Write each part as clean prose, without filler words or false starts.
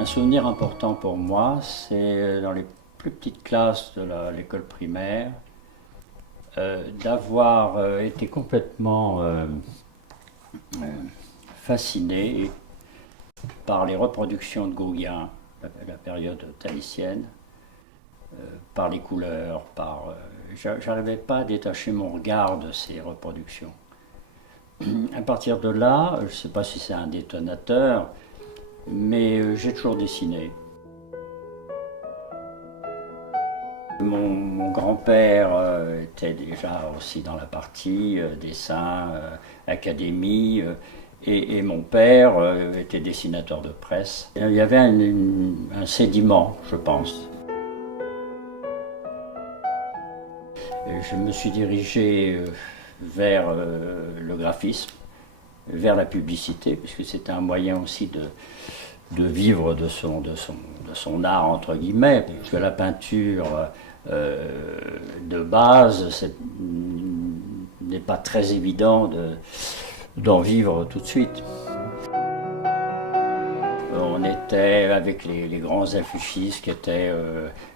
Un souvenir important pour moi, c'est dans les plus petites classes de l'école primaire, d'avoir été complètement fasciné par les reproductions de Gauguin, la période tahitienne, par les couleurs, j'arrivais pas à détacher mon regard de ces reproductions. À partir de là, je ne sais pas si c'est un détonateur, mais j'ai toujours dessiné. Mon grand-père était déjà aussi dans la partie dessin, académie, et mon père était dessinateur de presse. Il y avait un sédiment, je pense. Et je me suis dirigé vers le graphisme, vers la publicité, puisque c'était un moyen aussi de vivre de son art, entre guillemets, parce que la peinture de base n'est pas très évident d'en vivre tout de suite. On était avec les grands affichistes qui étaient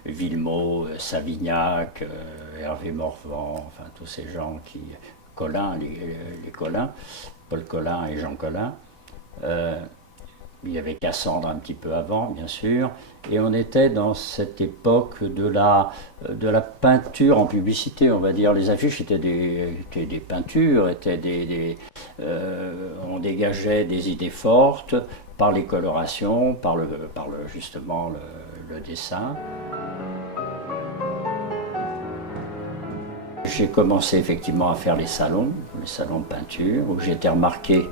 Villemot, Savignac, Hervé Morvan, enfin tous ces gens Collin, les Collin, Paul Collin et Jean Collin. Il y avait Cassandre un petit peu avant, bien sûr, et on était dans cette époque de la peinture en publicité, on va dire. Les affiches étaient des peintures, on dégageait des idées fortes par les colorations, justement le dessin. J'ai commencé effectivement à faire les salons de peinture, où j'ai été remarqué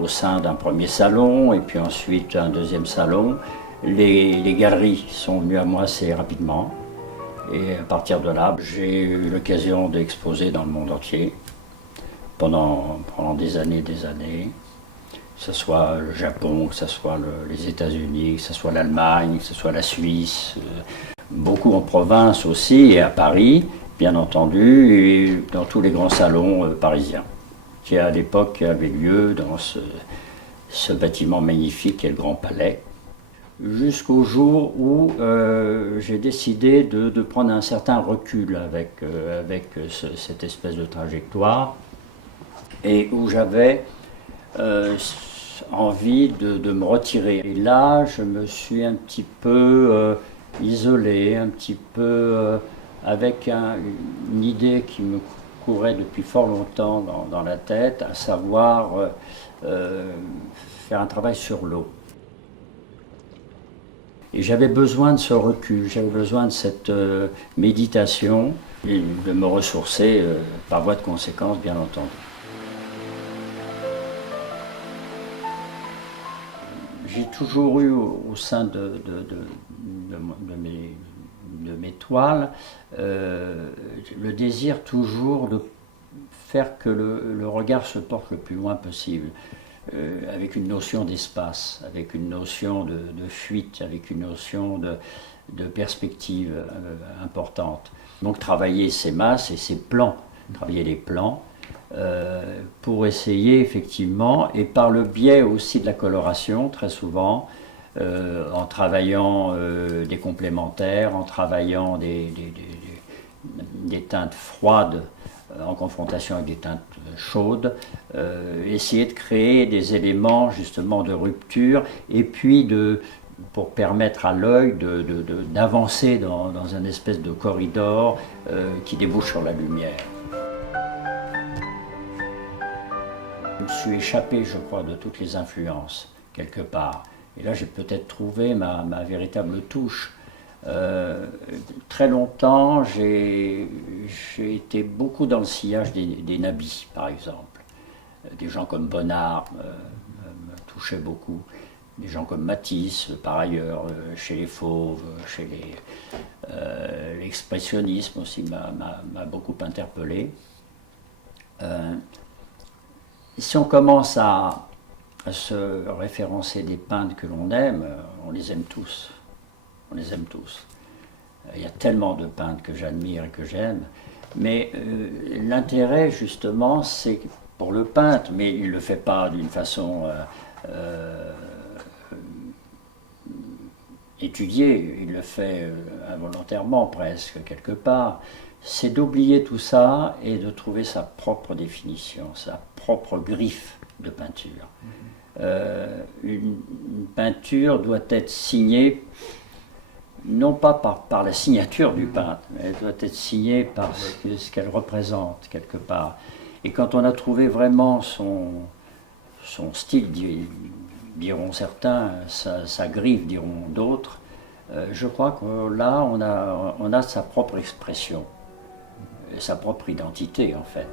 au sein d'un premier salon et puis ensuite un deuxième salon. Les galeries sont venues à moi assez rapidement et à partir de là, j'ai eu l'occasion d'exposer dans le monde entier pendant des années, que ce soit le Japon, que ce soit les États-Unis, que ce soit l'Allemagne, que ce soit la Suisse, beaucoup en province aussi et à Paris, bien entendu, et dans tous les grands salons parisiens, qui à l'époque avait lieu dans ce bâtiment magnifique qu'est le Grand Palais, jusqu'au jour où j'ai décidé de prendre un certain recul avec cette espèce de trajectoire, et où j'avais envie de me retirer. Et là, je me suis un petit peu isolé, un petit peu avec une idée qui me courait depuis fort longtemps dans la tête, à savoir faire un travail sur l'eau. Et j'avais besoin de ce recul, j'avais besoin de cette méditation et de me ressourcer par voie de conséquence, bien entendu. J'ai toujours eu au sein de mes toiles le désir toujours de faire que le regard se porte le plus loin possible, avec une notion d'espace, avec une notion de fuite, avec une notion de perspective importante. Donc travailler ces masses et ces plans, travailler les plans, pour essayer effectivement, et par le biais aussi de la coloration très souvent, en travaillant des complémentaires, en travaillant des teintes froides en confrontation avec des teintes chaudes, essayer de créer des éléments justement de rupture et puis pour permettre à l'œil d'avancer dans un espèce de corridor qui débouche sur la lumière. Je me suis échappé, je crois, de toutes les influences, quelque part. Et là, j'ai peut-être trouvé ma véritable touche. Très longtemps, j'ai été beaucoup dans le sillage des nabis, par exemple. Des gens comme Bonnard me touchaient beaucoup. Des gens comme Matisse, par ailleurs, chez les Fauves, chez l'expressionnisme aussi m'a beaucoup interpellé. Si on commence à se référencer des peintres que l'on aime, on les aime tous. On les aime tous. Il y a tellement de peintres que j'admire et que j'aime, mais l'intérêt justement, c'est pour le peintre, mais il ne le fait pas d'une façon étudié, il le fait involontairement presque, quelque part, c'est d'oublier tout ça et de trouver sa propre définition, sa propre griffe de peinture. Une peinture doit être signée, non pas par la signature du peintre, mais elle doit être signée par ce qu'elle représente, quelque part. Et quand on a trouvé vraiment son style, diront certains, sa griffe, diront d'autres, je crois que là, on a sa propre expression, sa propre identité, en fait.